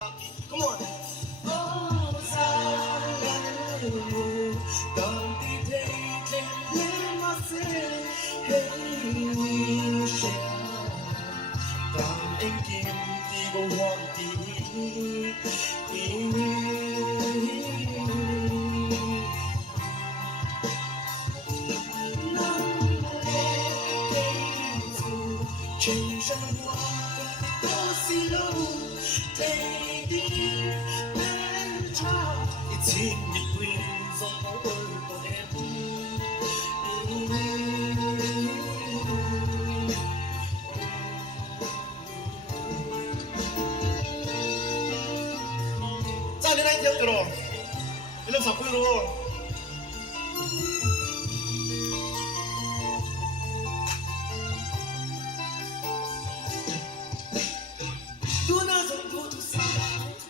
Come on. Oh, sorry, don't be taken in myself. Hey, we share. Tạm anh kiếm thì có hoàn tí. Trên sân hoa có xì lâu đầy đi bên cha xin nhật quyền gió ơi của em 자, 내 나이 기억들어. 이름 바꾸로.